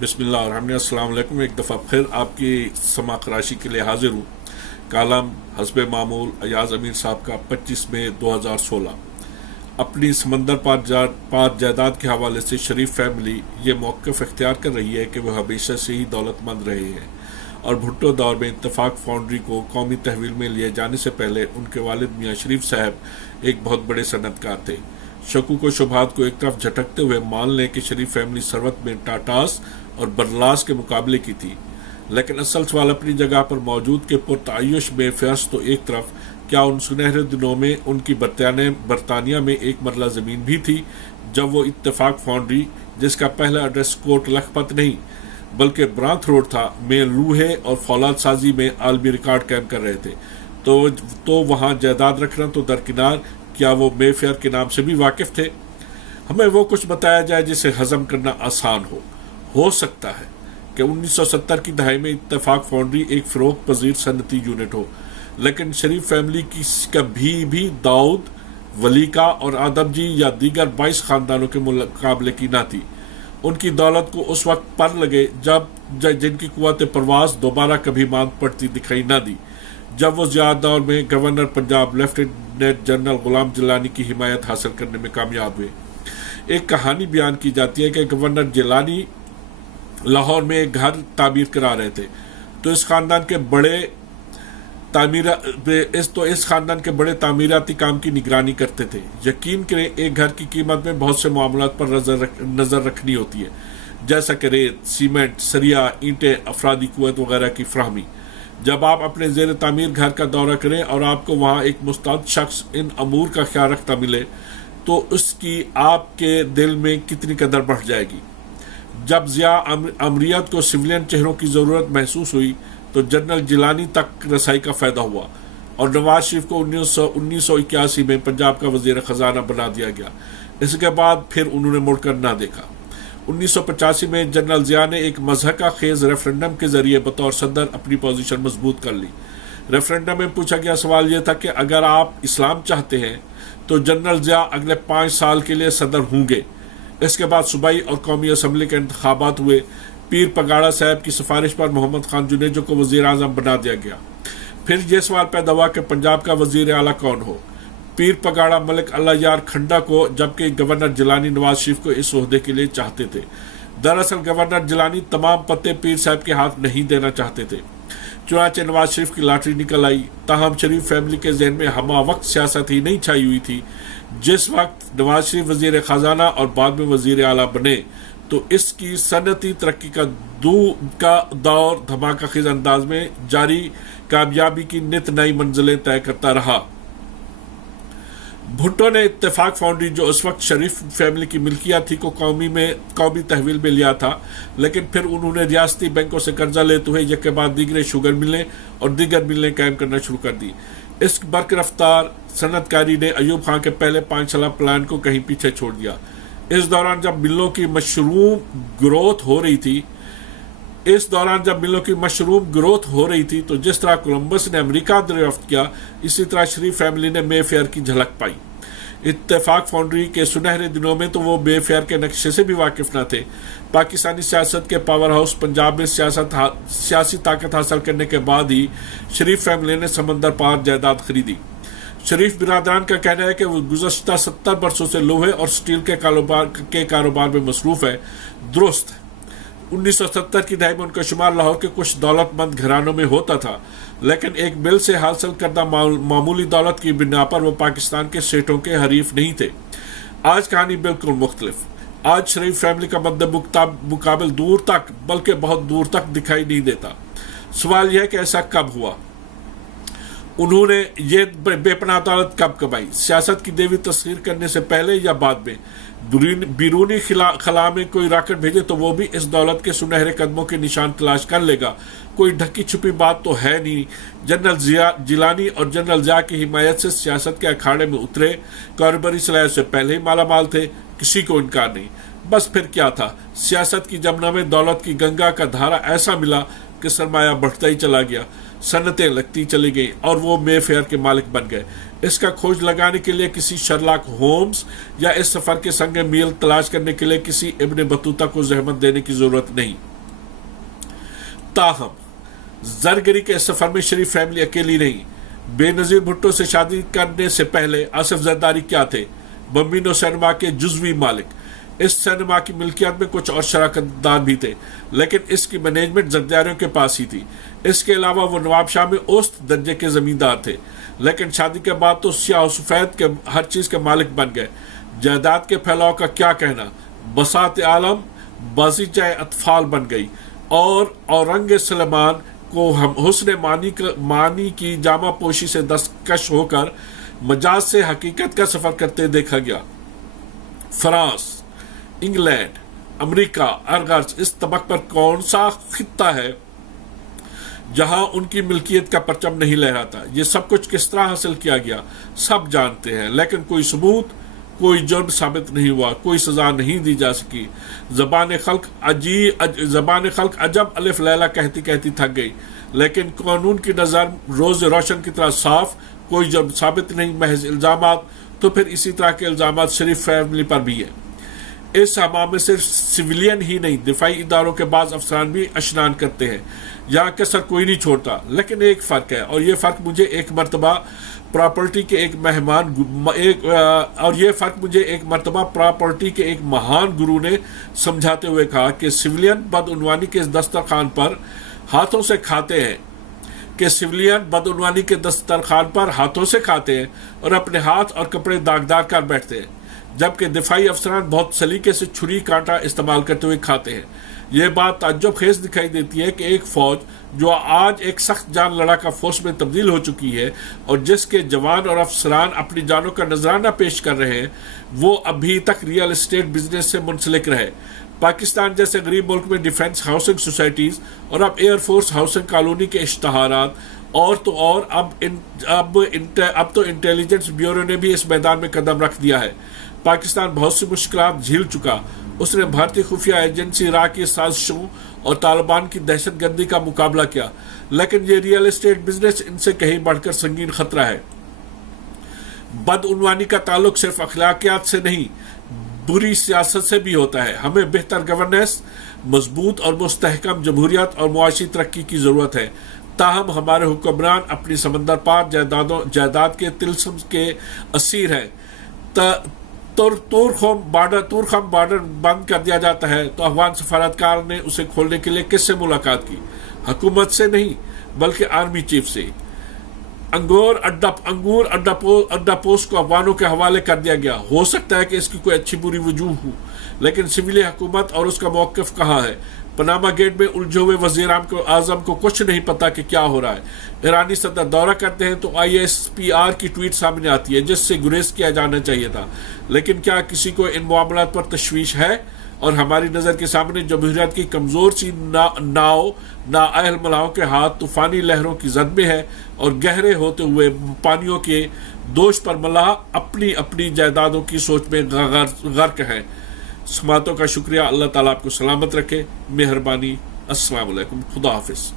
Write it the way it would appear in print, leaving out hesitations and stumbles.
बिस्मिल्लाह अस्सलाम वालेकुम। एक दफ़ा फिर आपकी समाअत राशि के लिए हाजिर हूँ। कालम हस्बे मामूल अयाज अमीर साहब का 25 मई 2016। अपनी समंदर पार जायदाद के हवाले से शरीफ फैमिली ये मौक़िफ़ इख्तियार कर रही है कि वह हमेशा से ही दौलतमंद रहे हैं और भुट्टो दौर में इत्तफाक फाउंड्री को कौमी तहवील में लिए जाने से पहले उनके वालिद मियाँ शरीफ साहब एक बहुत बड़े सनतकार थे। शकूक को शुबहात को एक तरफ झटकते हुए मान लें कि शरीफ फैमिली सरवत में टाटास और बरलास के मुकाबले की थी, लेकिन असल सवाल अपनी जगह पर मौजूद के पुरतायुश बेफर्स तो एक तरफ, क्या उन सुनहरे दिनों में उनकी बरतानिया में एक मरला ज़मीन भी थी जब वो इत्तफाक फाउंड्री, जिसका पहला एड्रेस कोट लखपत नहीं बल्कि ब्रांथ रोड था, में लूहे और फौलाद साजी में आलमी रिकॉर्ड कायम कर रहे थे, तो वहाँ जायदाद रखना तो दरकिनार, क्या वो मेफेयर के नाम से भी वाकिफ थे? हमें वो कुछ बताया जाए जिसे हजम करना आसान हो सकता है कि 1970 की दहाई में इत्तफाक फाउंड्री एक फरोख पजीर सनती यूनिट हो, लेकिन शरीफ फैमिली की कभी भी दाऊद, वलीका और आदम जी या दीगर 22 खानदानों के मुकाबले की ना थी। उनकी दौलत को उस वक्त पर लगे जब जिनकी कुव्वत परवाज दोबारा कभी मांग पड़ती दिखाई ना दी, जब वो ज़ियाद दौर में गवर्नर पंजाब लेफ्टिनेंट जनरल गुलाम जिलानी की हिमायत हासिल करने में कामयाब हुए। एक कहानी बयान की जाती है कि गवर्नर जिलानी लाहौर में एक घर तामीर करा रहे थे, तो इस खानदान के बड़े तामीराती काम की निगरानी करते थे। यकीन करें, एक घर की कीमत में बहुत से मामलात पर नजर रखनी होती है, जैसा कि रेत, सीमेंट, सरिया, ईंटें, अफरादी कुव्वत वगैरह की फ्राहमी। जब आप अपने जेर तामीर घर का दौरा करें और आपको वहां एक मुस्तैद शख्स इन अमूर का ख्याल रखता मिले, तो उसकी आपके दिल में कितनी कदर बढ़ जाएगी। जब जिया अमरियत को सिविलियन चेहरों की जरूरत महसूस हुई तो जनरल जिलानी तक रसाई का फायदा हुआ और नवाज शरीफ को 1981 में पंजाब का वजीर खजाना बना दिया गया। इसके बाद फिर उन्होंने मुड़कर ना देखा। 1985 में जनरल जिया ने एक मजहका खेज रेफरेंडम के जरिए बतौर सदर अपनी पोजीशन मजबूत कर ली। रेफरेंडम में पूछा गया सवाल यह था कि अगर आप इस्लाम चाहते हैं तो जनरल जिया अगले 5 साल के लिए सदर होंगे। इसके बाद सूबाई और कौमी असम्बली के इंतखाबात हुए। पीर पगाड़ा साहब की सिफारिश पर मोहम्मद खान जुनेजो को वजीर आजम बना दिया गया। फिर यह सवाल पैदा हुआ कि पंजाब का वजीर आला कौन हो। पीर पगाड़ा मलिक अल्लाह यार खंडा को, जबकि गवर्नर जिलानी नवाज शरीफ को इस ओहदे के लिए चाहते थे। दरअसल गवर्नर जिलानी तमाम पत्ते पीर साहब के हाथ नहीं देना चाहते थे। चुनाचे नवाज शरीफ की लॉटरी निकल आई। ताहम शरीफ फैमिली के जहन में हमा वक्त सियासत ही नहीं छाई हुई थी। जिस वक्त नवाज शरीफ वजीर खजाना और बाद में वजीर आला बने तो इसकी सनती तरक्की का दौर धमाका खेज अंदाज में जारी कामयाबी की नित नई मंजिलें तय करता रहा। भुट्टो ने इत्तेफाक फाउंड्री, जो उस वक्त शरीफ फैमिली की मिल्कियत थी, को कौमी तहवील में लिया था, लेकिन फिर उन्होंने रियासती बैंकों से कर्जा लेते हुए एक के बाद दीगर शुगर मिलें और दीगर मिलें कायम करना शुरू कर दी। इस बरकरफ्तार सनतकारी ने अयूब खान के पहले 5 साल प्लान को कहीं पीछे छोड़ दिया। इस दौरान जब मिलों की मशरूम ग्रोथ हो रही थी तो जिस तरह कोलंबस ने अमेरिका दरियाफ्त किया, इसी तरह शरीफ फैमिली ने मेफेयर की झलक पाई। इत्तेफाक फाउंड्री के सुनहरे दिनों में तो वो मेफेयर के नक्शे से भी वाकिफ न थे। पाकिस्तानी सियासत के पावर हाउस पंजाब में सियासी ताकत हासिल करने के बाद ही शरीफ फैमिली ने समंदर पार जायदाद खरीदी। शरीफ बिरादरान का कहना है कि वो गुज़श्ता 70 बरसों से लोहे और स्टील के कारोबार में मसरूफ है। दुरुस्त 1970 की दहाई में उनका शुमार लाहौर के कुछ दौलतमंद घरानों में होता था, लेकिन एक बिल से हासिल करदा मामूली दौलत की बिना पर वो पाकिस्तान के सेठों के हरीफ नहीं थे। आज कहानी बिल्कुल मुख्तलिफ। आज शरीफ फैमिली का मुकाबल दूर तक, बल्कि बहुत दूर तक दिखाई नहीं देता। सवाल यह है कि ऐसा कब हुआ? उन्होंने ये बेपनाह दौलत कब कमाई? सियासत की देवी तस्खीर करने से पहले या बाद में? बिरूनी खला में कोई रॉकेट भेजे तो वो भी इस दौलत के सुनहरे कदमों के निशान तलाश कर लेगा। कोई ढकी छुपी बात तो है नहीं। जनरल जिलानी और जनरल जिया की हिमायत से सियासत के अखाड़े में उतरे, कारोबारी सलाहियत से पहले ही मालामाल थे, किसी को इनकार नहीं। बस फिर क्या था, सियासत की जमुना में दौलत की गंगा का धारा ऐसा मिला कि सरमाया बढ़ता ही चला गया, सनतें लगती चली गई और वो मेफेयर के मालिक बन गए। इसका खोज लगाने के लिए किसी शर्लॉक होम्स या इस सफर के संग मील तलाश करने के लिए किसी इब्न बतूता को जहमत देने की जरूरत नहीं। ताहम जरगरी के सफर में शरीफ फैमिली अकेली नहीं। बेनजीर भुट्टो से शादी करने से पहले आसिफ जरदारी क्या थे? बम्बिनो सिनेमा के जुज़वी मालिक। इस सिनेमा की मिल्कियत में कुछ और शराकतदार भी थे, लेकिन इसकी मैनेजमेंट जरदारियों के पास ही थी। इसके अलावा वो नवाबशाह में औसत दर्जे के जमींदार थे, लेकिन शादी के बाद तो स्याह सफेद के हर चीज के मालिक बन गए। जायदाद के फैलाव का क्या कहना, बसात आलम बाजीचाए अतफाल बन गई और औरंग सलेमान को हम हुस्न मानी की जामा पोशी से दस्तकश होकर मजाज से हकीकत का सफर करते देखा गया। फ्रांस, इंग्लैंड, अमेरिका, अर्गर्ज इस तबक पर कौन सा खित्ता है जहां उनकी मिल्कियत का परचम नहीं लहराता? ये सब कुछ किस तरह हासिल किया गया सब जानते हैं, लेकिन कोई सबूत, कोई जुर्म साबित नहीं हुआ, कोई सजा नहीं दी जा सकी। जबान खल्क अजब अलिफ लैला कहती कहती थक गई, लेकिन कानून की नजर रोज रोशन की तरह साफ, कोई जुर्म साबित नहीं, महज इल्जामात। तो फिर इसी तरह के इल्जामात शरीफ फैमिली पर भी है। इस हमाम में सिर्फ सिविलियन ही नहीं, दिफाई इदारों के बाद अफसरान भी अशनान करते हैं। यहाँ कसर कोई नहीं छोड़ता, लेकिन एक फर्क है, और ये फर्क मुझे एक मरतबा प्रॉपर्टी के एक महान गुरु ने समझाते हुए कहा कि सिविलियन बदउनवानी के दस्तरखान पर हाथों से खाते हैं और अपने हाथ और कपड़े दागदार कर बैठते हैं, जबकि दिफाई अफसरान बहुत सलीके से छुरी कांटा इस्तेमाल करते हुए खाते हैं। यह बात ताज्जुब खेज दिखाई देती है कि एक फौज जो आज एक सख्त जान लड़ाका फोर्स में तब्दील हो चुकी है और जिसके जवान और अफसरान अपनी जानों का नजराना पेश कर रहे हैं, वो अभी तक रियल एस्टेट बिजनेस से मुंसलिक रहे। पाकिस्तान जैसे गरीब मुल्क में डिफेंस हाउसिंग सोसाइटीज और अब एयरफोर्स हाउसिंग कॉलोनी के इश्तहारात और अब तो इंटेलिजेंस ब्यूरो ने भी इस मैदान में कदम रख दिया है। पाकिस्तान बहुत सी मुश्किलात झेल चुका। उसने भारतीय खुफिया एजेंसी रा की साजिशों और तालिबान की दहशतगर्दी का मुकाबला किया, लेकिन ये रियल एस्टेट बिजनेस इनसे कहीं बढ़कर संगीन खतरा है। बदउनवानी का ताल्लुक सिर्फ अखलाकियात से नहीं, बुरी सियासत से भी होता है। हमें बेहतर गवर्नेंस, मजबूत और मुस्तहकम जमहूरियत और मुआशी तरक्की की जरूरत है। ताहम हमारे हुक्मरान अपनी समंदर पार जायदाद के तिलस्म के असीर है। तूरखम बॉर्डर बंद कर दिया जाता है तो अफगान सफारतकार ने उसे खोलने के लिए किससे मुलाकात की? हुकूमत से नहीं, बल्कि आर्मी चीफ से। अंगूर अड्डा पोस्ट को अफगानों के हवाले कर दिया गया। हो सकता है कि इसकी कोई अच्छी बुरी वजूह हो, लेकिन सिविली हुकूमत और उसका मौक़िफ़ कहाँ है? पनामा गेट में उलझे हुए वज़ीर आज़म को कुछ नहीं पता कि क्या हो रहा है। ईरानी सदर दौरा करते हैं तो ISPR की ट्वीट सामने आती है जिससे गुरेज किया जाना चाहिए था, लेकिन क्या किसी को इन मामलात पर तशवीश है? और हमारी नज़र के सामने जमहूरियत की कमज़ोर सी नाव नाअहल मलाहों के हाथ तूफानी लहरों की जद में है और गहरे होते हुए पानियों के दोष पर मलाह अपनी अपनी जायदादों की सोच में गर्क है। समातों का शुक्रिया। अल्लाह ताला आपको सलामत रखे। मेहरबानी। अस्सलाम वालेकुम। खुदा हाफिज।